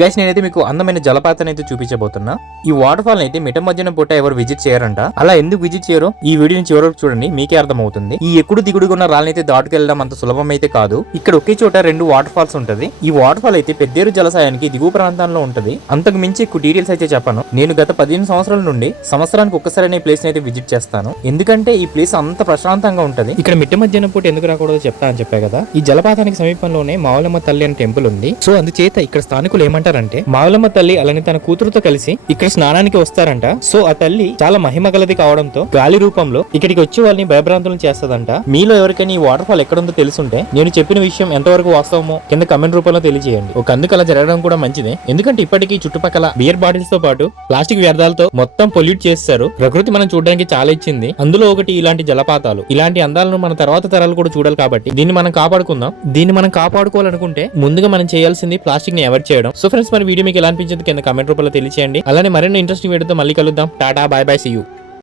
Guys నేనైతే మీకు అందమైన జలపాతాన్ని అయితే చూపించబోతున్నా. ఈ వాటర్ ఫాల్ అయితే మిట్ట మధ్యన పూట ఎవరు విజిట్ చేయరంట. అలా ఎందుకు విజిట్ చేయరో ఈ వీడియో నుంచి ఎవరో చూడండి, మీకే అర్థమవుతుంది. ఈ ఎక్కుడు దిగుడుగా ఉన్న రాళ్ళనైతే దాటుకెళ్ళడం అంత సులభం అయితే కాదు. ఇక్కడ ఒకే చోట 2 వాటర్ ఫాల్స్ ఉంటది. ఈ వాటర్ ఫాల్ అయితే పెద్దేరు జలాశయానికి దిగువ ప్రాంతంలో ఉంటది. అంతకు మించి ఎక్కువ డీటెయిల్స్ అయితే చెప్పను. నేను గత 15 సంవత్సరాల నుండి సంవత్సరానికి ఒక్కసారి ఈ ప్లేస్ అయితే విజిట్ చేస్తాను. ఎందుకంటే ఈ ప్లేస్ అంత ప్రశాంతంగా ఉంటది. ఇక్కడ మిట్ట మధ్యాహ్నం పూట ఎందుకు రాకూడదో చెప్తా అని చెప్పా కదా. ఈ జలపాతానికి సమీపంలోనే మావులమ్మ తల్లి అనే టెంపుల్ ఉంది. సో అందుచేత ఇక్కడ స్థానికులు ఏమంటారంటే మావులమ్మ తల్లి అలానే తన కూతురుతో కలిసి ఇక్కడ స్నానానికి వస్తారంట. సో ఆ తల్లి చాలా మహిమ గలది కావడంతో గాలి రూపంలో ఇక్కడికి వచ్చి వాళ్ళని భయభ్రాంతులను చేస్తదంట. మీలో ఎవరికైనా ఈ వాటర్ ఫాల్ ఎక్కడుందో తెలుసుంటే నేను చెప్పిన విషయం ఎంతవరకు వాస్తవమో కింద కమెంట్ రూపంలో తెలియజేయండి. ఒక అందుకు అలా జరగడం కూడా మంచిదే. ఎందుకంటే ఇప్పటికీ చుట్టుపక్కల బియర్ బాటిల్స్ తో పాటు ప్లాస్టిక్ వ్యర్థాలతో మొత్తం పొల్యూట్ చేస్తారు. ప్రకృతి మనం చూడడానికి చాలా ఇచ్చింది. అందులో ఒకటి ఇలాంటి జలపాతాలు. ఇలాంటి అందాలను మన తర్వాత తరాలు కూడా చూడాలి కాబట్టి దీన్ని మనం కాపాడుకుందాం. దీన్ని మనం కాపాడుకోవాలనుకుంటే ముందుగా మనం చేయాల్సింది ప్లాస్టిక్ ని అవాయిడ్ చేయడం. సో ఫ్రెండ్స్, మరి వీడియో మీకు ఎలా అనిపించింది కింద కామెంట్ రూపంలో తెలియజేయండి. అలానే మరిన్ని ఇంట్రెస్టింగ్ వీడియోతో మళ్ళీ కలుద్దాం. Tata, bye bye, see you.